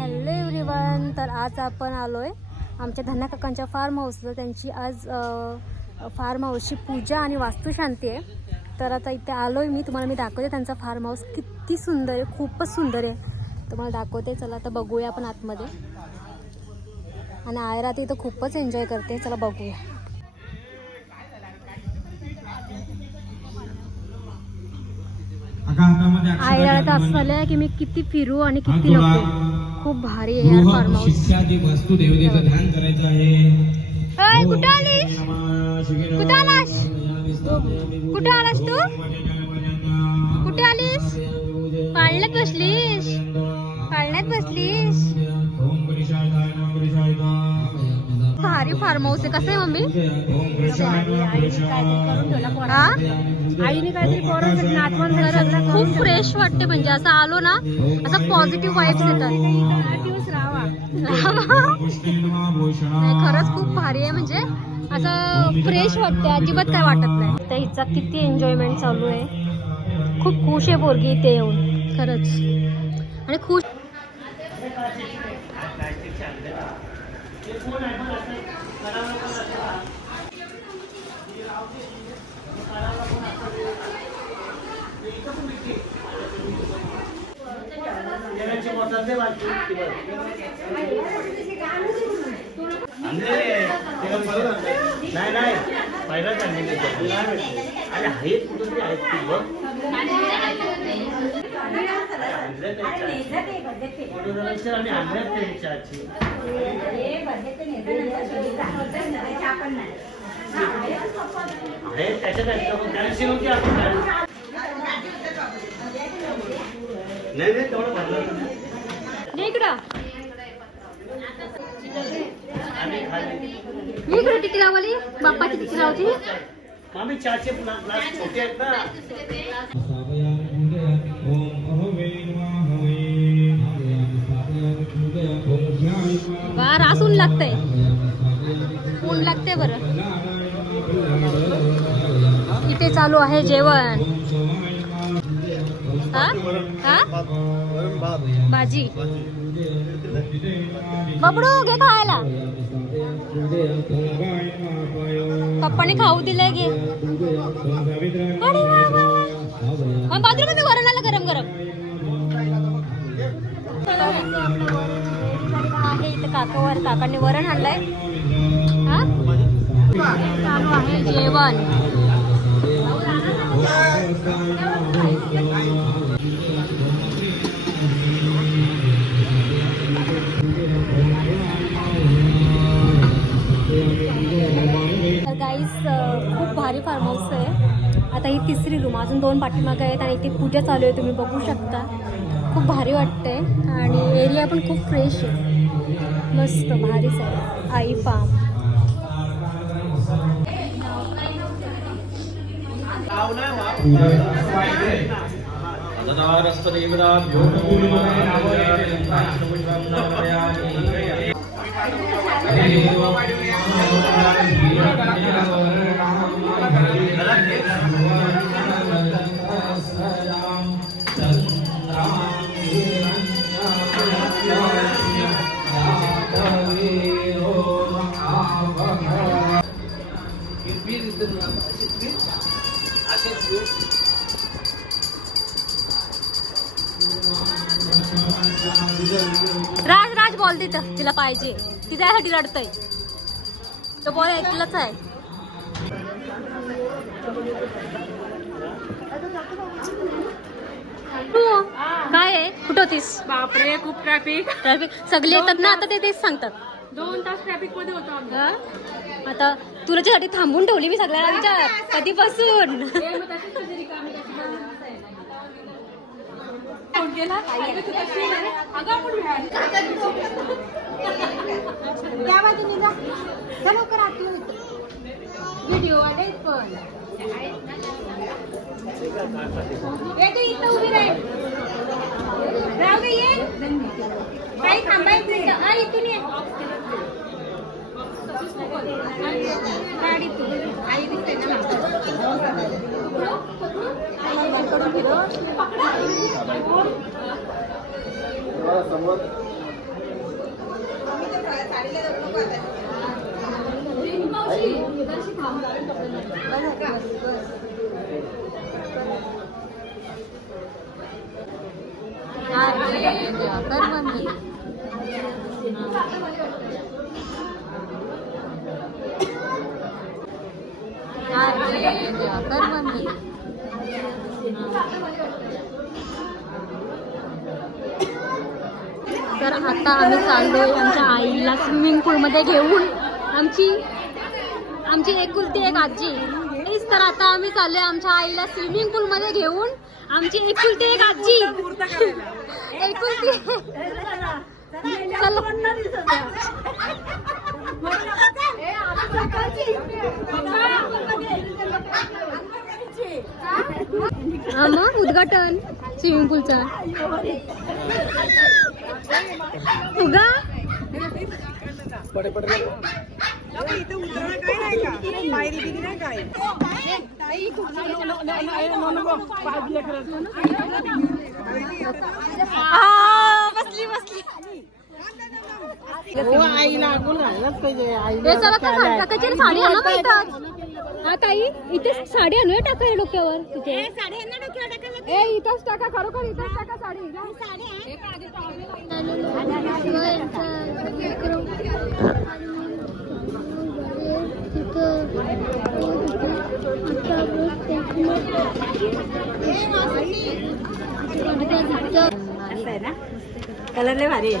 Hello everyone. तर आज आपण आलोय आमच्या धन्या काकांच्या फार्म हाऊसला. त्यांची आज फार्म हाऊसची पूजा आणि वास्तुशांती आहे. तर आता इथे आलोय मी दाखवते त्यांचा फार्म हाऊस किती सुंदर आहे, खूपच सुंदर आहे. तुम्हाला दाखवते. चला आता बघूया आपण आतमध्ये. आणि आयरा इथं खूपच एन्जॉय करते. चला बघूया. आयरा तर असं झालंय की मी किती फिरू आणि किती नको. खूप भारी आहे यार फार्म हाऊस. वास्तू देवतेचं ध्यान करायचं आहे. कुठे आलीस? कुठे आलास? कुठे आलास तू? कुठे आलीस? पाळण्यात बसलीस? पाळण्यात बसलीस? भारी फार्म हाऊस आहे. कसं आहे मम्मी? आईने काहीतरी पोरांसाठी नाचवण झालं. खूप फ्रेश वाटते. म्हणजे असं आलो ना, असं पॉझिटिव्ह वाईब्स येतात. खरंच खूप भारी आहे. म्हणजे असं फ्रेश वाटते, अजिबात काय वाटत नाही. तर हिचा किती एन्जॉयमेंट चालू आहे. खूप खुश आहे पोरगी इथे येऊन, खरंच. आणि खुश नाही पहिला आणि आहेत कुठून ते आहेत की बघ. आणि आणल्यात त्यांच्या आजची आहे त्याच्यात त्याला शिवून आपण नाही तेवढं भरलं इकडं. मी इकडे टिकी लावली. बाप्पाची टिकी लावती. मामी चहाचे ग्लास छोटे आहेत ना. वा, रास ऊन लागतंय. ऊन लागते बरं. इथे चालू आहे जेवण. भाजी. बबडू घे खायला. पप्पाने खाऊ दिलंय. घे. बाथरूम वरण आलं गरम गरम आहे. इथं काकांनी वरण आणलंय. चालू आहे जेवण. तर गाईस, खूप भारी फार्म हाऊस आहे. आता ही तिसरी रूम, अजून 2 पाठीमागे आहेत आणि इथे पूजा चालू आहे. तुम्ही बघू शकता. खूप भारी वाटते आणि एरिया पण खूप फ्रेश आहे. मस्त भारीच आहे. आई फार्म. राज बॉल देतं तिला पाहिजे. ती त्यासाठी रडतय. तो बॉल ऐकलाच आहे. काय आहे? कुठं होतीस? बापरे, खूप ट्रॅफिक. सगळे येतात ना आता, ते तेच सांगतात. 2 तास ट्रॅफिक मध्ये होतो आम्ही. आता तुझ्यासाठी थांबून ठेवली मी सगळ्यांना. विचार कधीपासून. व्हिडिओ वाटेल पण इथं उभी राहील. राहू दे. ये काही थांबायचं. इथून ये. गाडीतून आई दिसते ना. तर आता आम्ही चाललोय आमच्या आईला स्विमिंग पूलमध्ये घेऊन. आमची एकुलती एक आजी. तेच तर आता आम्ही चाललोय आमच्या आईला स्विमिंग पूलमध्ये घेऊन. आमची एकुलती एक आजी. एकुलती चला. हा मग उद्घाटन स्विमिंग पूलचा उगा बसली बसली. हे चला तर टाकायची साडी आणा का इथं. हा ताई इथे साडी आणूया टाका हे डोक्यावर तिथे. ए इथंच टाका खरोखर इथंच टाका साडी. कलर लय भारी